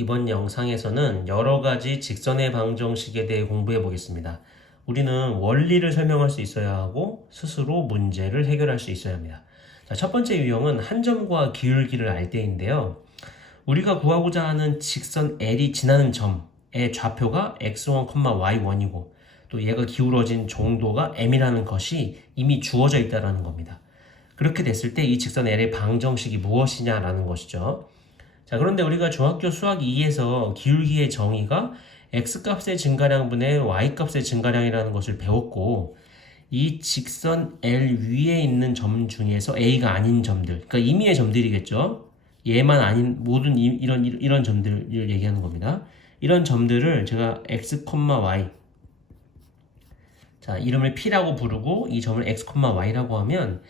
이번 영상에서는 여러 가지 직선의 방정식에 대해 공부해 보겠습니다. 우리는 원리를 설명할 수 있어야 하고 스스로 문제를 해결할 수 있어야 합니다. 자, 첫 번째 유형은 한 점과 기울기를 알 때인데요. 우리가 구하고자 하는 직선 L이 지나는 점의 좌표가 x1, y1이고 또 얘가 기울어진 정도가 m이라는 것이 이미 주어져 있다는 겁니다. 그렇게 됐을 때 이 직선 L의 방정식이 무엇이냐라는 것이죠. 자, 그런데 우리가 중학교 수학 2에서 기울기의 정의가 x값의 증가량분의 y값의 증가량이라는 것을 배웠고 이 직선 L 위에 있는 점 중에서 A가 아닌 점들, 그러니까 임의의 점들이겠죠. 얘만 아닌 모든 이, 이런 이런 점들을 얘기하는 겁니다. 이런 점들을 제가 x, y 자, 이름을 P라고 부르고 이 점을 x, y라고 하면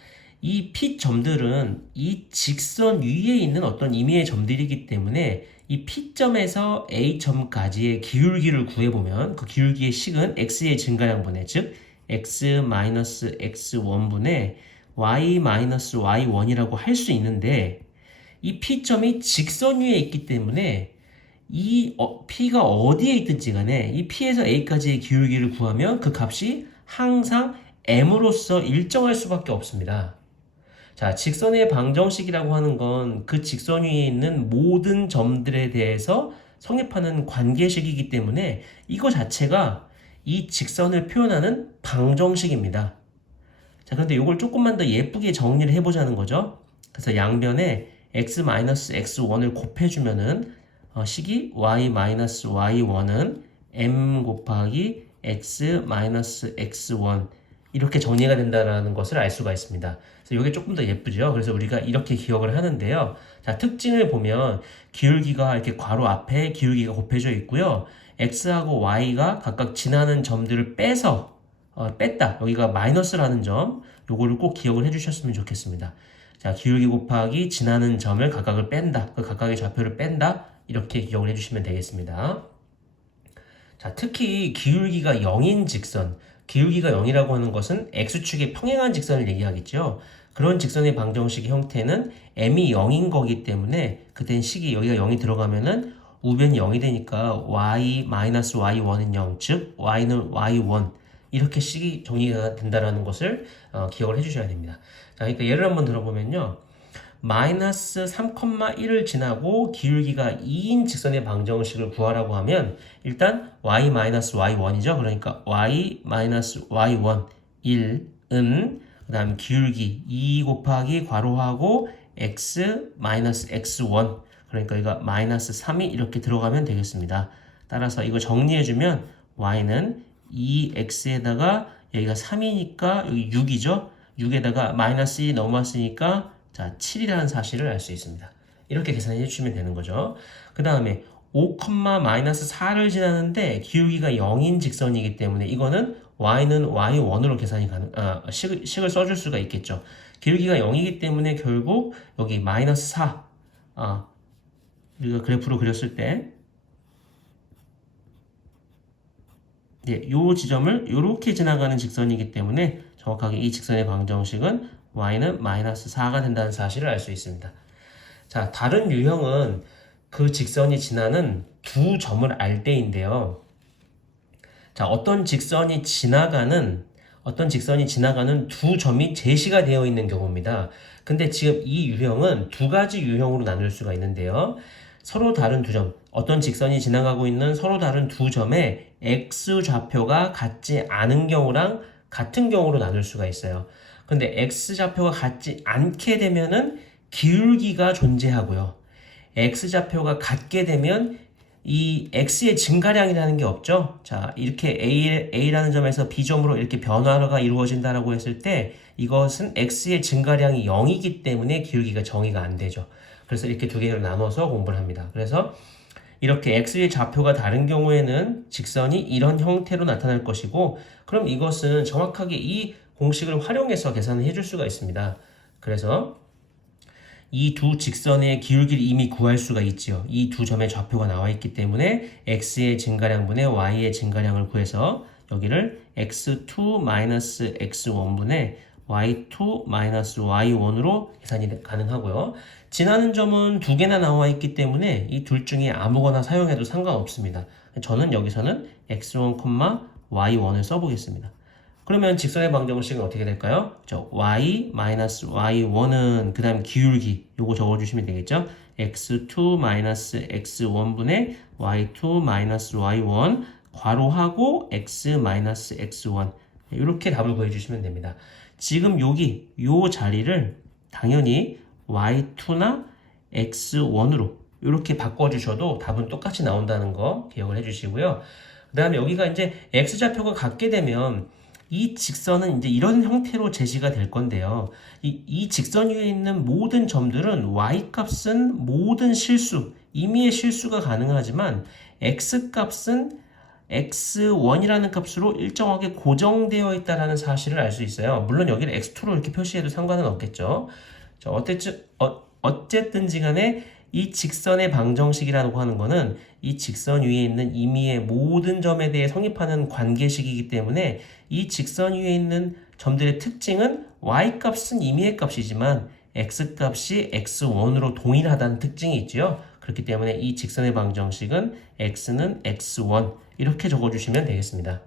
이 P 점들은 이 직선 위에 있는 어떤 임의의 점들이기 때문에 이 P점에서 A점까지의 기울기를 구해보면 그 기울기의 식은 x의 증가량분의 즉 x-x1분의 y-y1이라고 할 수 있는데 이 P점이 직선 위에 있기 때문에 이 어, P가 어디에 있든지 간에 이 P에서 A까지의 기울기를 구하면 그 값이 항상 m으로서 일정할 수밖에 없습니다. 자, 직선의 방정식이라고 하는 건 그 직선 위에 있는 모든 점들에 대해서 성립하는 관계식이기 때문에 이거 자체가 이 직선을 표현하는 방정식입니다. 자, 그런데 이걸 조금만 더 예쁘게 정리를 해보자는 거죠. 그래서 양변에 x-x1을 곱해주면은 어, 식이 y-y1은 m 곱하기 x-x1 이렇게 정리가 된다는 것을 알 수가 있습니다. 그래서 이게 조금 더 예쁘죠. 그래서 우리가 이렇게 기억을 하는데요. 자, 특징을 보면 기울기가 이렇게 괄호 앞에 기울기가 곱해져 있고요. x하고 y가 각각 지나는 점들을 빼서 어, 뺐다. 여기가 마이너스라는 점. 요거를 꼭 기억을 해 주셨으면 좋겠습니다. 자, 기울기 곱하기 지나는 점을 각각을 뺀다. 그 각각의 좌표를 뺀다. 이렇게 기억을 해 주시면 되겠습니다. 자, 특히 기울기가 0인 직선, 기울기가 0이라고 하는 것은 x축의 평행한 직선을 얘기하겠죠. 그런 직선의 방정식의 형태는 m이 0인 거기 때문에 그땐 식이 여기가 0이 들어가면은 우변이 0이 되니까 y-y1은 0, 즉 y는 y1 이렇게 식이 정리가 된다라는 것을 어, 기억을 해주셔야 됩니다. 자, 그러니까 예를 한번 들어보면요. 마이너스 3,1을 지나고 기울기가 2인 직선의 방정식을 구하라고 하면 일단 y 마이너스 y1이죠. 그러니까 y 마이너스 y1 1은 그 다음 기울기 2 곱하기 괄호하고 x 마이너스 x1 그러니까 이거 마이너스 3이 이렇게 들어가면 되겠습니다. 따라서 이거 정리해주면 y는 2x에다가 여기가 3이니까 여기 6이죠. 6에다가 마이너스 2 넘어왔으니까 자 7이라는 사실을 알 수 있습니다. 이렇게 계산해 주시면 되는 거죠. 그 다음에 5, 마이너스 4를 지나는데 기울기가 0인 직선이기 때문에 이거는 y는 y1으로 계산이 가능, 아, 식을, 식을 써줄 수가 있겠죠. 기울기가 0이기 때문에 결국 여기 마이너스 4, 아, 우리가 그래프로 그렸을 때, 예, 요 지점을 이렇게 지나가는 직선이기 때문에 정확하게 이 직선의 방정식은 y는 마이너스 4가 된다는 사실을 알 수 있습니다. 자, 다른 유형은 그 직선이 지나는 두 점을 알 때인데요. 자, 어떤 직선이 지나가는 어떤 직선이 지나가는 두 점이 제시가 되어 있는 경우입니다. 근데 지금 이 유형은 두 가지 유형으로 나눌 수가 있는데요. 서로 다른 두 점, 어떤 직선이 지나가고 있는 서로 다른 두 점의 x 좌표가 같지 않은 경우랑 같은 경우로 나눌 수가 있어요. 근데 x 좌표가 같지 않게 되면은 기울기가 존재하고요. x 좌표가 같게 되면 이 x의 증가량이라는 게 없죠. 자, 이렇게 a, a라는 점에서 b점으로 이렇게 변화가 이루어진다라고 했을 때 이것은 x의 증가량이 0이기 때문에 기울기가 정의가 안 되죠. 그래서 이렇게 두 개로 나눠서 공부를 합니다. 그래서 이렇게 x의 좌표가 다른 경우에는 직선이 이런 형태로 나타날 것이고 그럼 이것은 정확하게 이 공식을 활용해서 계산을 해줄 수가 있습니다. 그래서 이 두 직선의 기울기를 이미 구할 수가 있지요. 이 두 점의 좌표가 나와 있기 때문에 x의 증가량분의 y의 증가량을 구해서 여기를 x2-x1분의 y2 y1으로 계산이 가능하고요. 지나는 점은 두 개나 나와 있기 때문에 이 둘 중에 아무거나 사용해도 상관없습니다. 저는 여기서는 x1, y1을 써보겠습니다. 그러면 직선의 방정식은 어떻게 될까요? 저 y y1은 그 다음 기울기 요거 적어주시면 되겠죠? x2 x1분의 y2 y1 괄호하고 x x1 이렇게 답을 구해주시면 됩니다. 지금 여기 요 자리를 당연히 y2나 x1으로 이렇게 바꿔주셔도 답은 똑같이 나온다는 거 기억을 해주시고요. 그 다음에 여기가 이제 x좌표가 같게 되면 이 직선은 이제 이런 형태로 제시가 될 건데요. 이, 이 직선 위에 있는 모든 점들은 y 값은 모든 실수, 임의의 실수가 가능하지만 x 값은 x1이라는 값으로 일정하게 고정되어 있다는 사실을 알 수 있어요. 물론 여기를 x2로 이렇게 표시해도 상관은 없겠죠. 자, 어쨌든, 어, 어쨌든지 간에 이 직선의 방정식이라고 하는 거는 이 직선 위에 있는 임의의 모든 점에 대해 성립하는 관계식이기 때문에 이 직선 위에 있는 점들의 특징은 y 값은 임의의 값이지만 x 값이 x1으로 동일하다는 특징이 있죠. 그렇기 때문에 이 직선의 방정식은 x는 x1 이렇게 적어주시면 되겠습니다.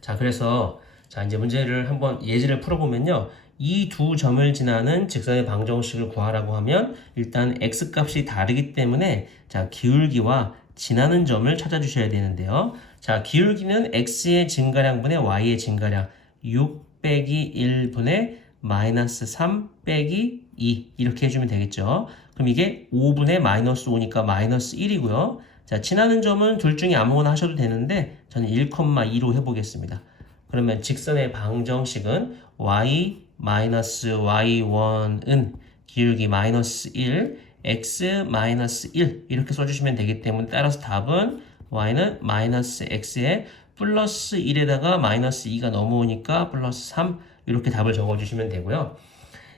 자, 그래서 자 이제 문제를 한번 예제를 풀어보면요. 이 두 점을 지나는 직선의 방정식을 구하라고 하면 일단 x 값이 다르기 때문에 자 기울기와 지나는 점을 찾아주셔야 되는데요. 자 기울기는 x의 증가량분의 y의 증가량 6 빼기 1분의 마이너스 3 빼기 2 이렇게 해주면 되겠죠. 그럼 이게 5분의 마이너스 5니까 마이너스 1이고요. 자 지나는 점은 둘 중에 아무거나 하셔도 되는데 저는 1,2로 해보겠습니다. 그러면 직선의 방정식은 y 마이너스 y1은 기울기 마이너스 1, x 마이너스 1 이렇게 써주시면 되기 때문에 따라서 답은 y는 마이너스 x에 플러스 1에다가 마이너스 2가 넘어오니까 플러스 3 이렇게 답을 적어주시면 되고요.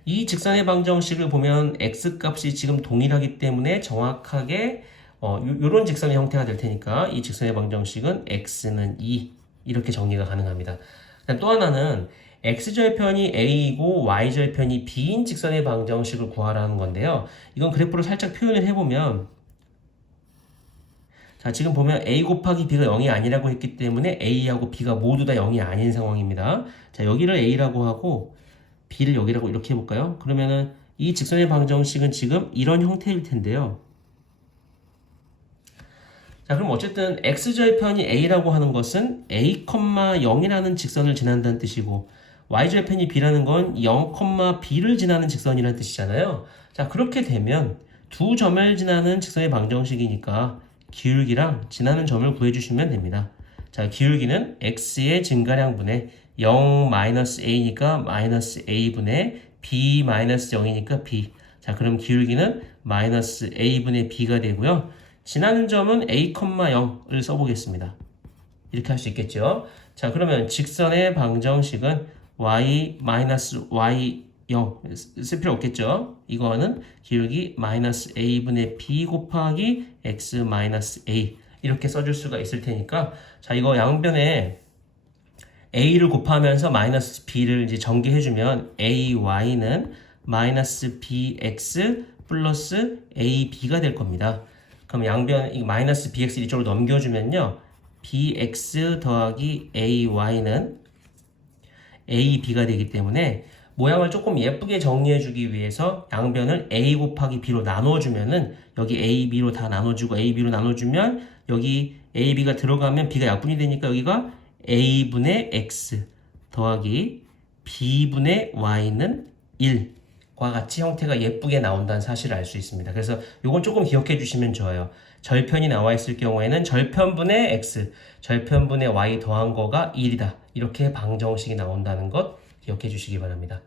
이 직선의 방정식을 보면 x 값이 지금 동일하기 때문에 정확하게 어, 요, 런 직선의 형태가 될 테니까 이 직선의 방정식은 x는 2 이렇게 정리가 가능합니다. 또 하나는 x절편이 a이고 y절편이 b인 직선의 방정식을 구하라는 건데요. 이건 그래프로 살짝 표현을 해보면 자 지금 보면 a 곱하기 b가 0이 아니라고 했기 때문에 a하고 b가 모두 다 0이 아닌 상황입니다. 자 여기를 a라고 하고 b를 여기라고 이렇게 해볼까요? 그러면은 이 직선의 방정식은 지금 이런 형태일 텐데요. 자, 그럼 어쨌든 x절편이 a라고 하는 것은 a, 0이라는 직선을 지난다는 뜻이고 y절편이 b라는 건 0, b를 지나는 직선이라는 뜻이잖아요. 자, 그렇게 되면 두 점을 지나는 직선의 방정식이니까 기울기랑 지나는 점을 구해주시면 됩니다. 자, 기울기는 x의 증가량분의 0 a니까 마이너스 a분의 b 마이너스 0이니까 b. 자, 그럼 기울기는 마이너스 a분의 b가 되고요. 지나는 점은 a, 0을 써보겠습니다. 이렇게 할 수 있겠죠. 자, 그러면 직선의 방정식은 y 마이너스 y 0 쓸 필요 없겠죠. 이거는 기울기 마이너스 a분의 b 곱하기 x 마이너스 a 이렇게 써줄 수가 있을 테니까 자 이거 양변에 a를 곱하면서 마이너스 b를 이제 전개해주면 ay는 마이너스 bx 플러스 ab가 될 겁니다. 그럼 양변 이 마이너스 bx 이쪽으로 넘겨주면요. bx 더하기 ay는 a, b가 되기 때문에 모양을 조금 예쁘게 정리해주기 위해서 양변을 a 곱하기 b로 나눠주면은 여기 a, b로 다 나눠주고 a, b로 나눠주면 여기 a, b가 들어가면 b가 약분이 되니까 여기가 a분의 x 더하기 b분의 y는 1과 같이 형태가 예쁘게 나온다는 사실을 알 수 있습니다. 그래서 이건 조금 기억해 주시면 좋아요. 절편이 나와 있을 경우에는 절편분의 x, 절편분의 y 더한 거가 1이다. 이렇게 방정식이 나온다는 것 기억해 주시기 바랍니다.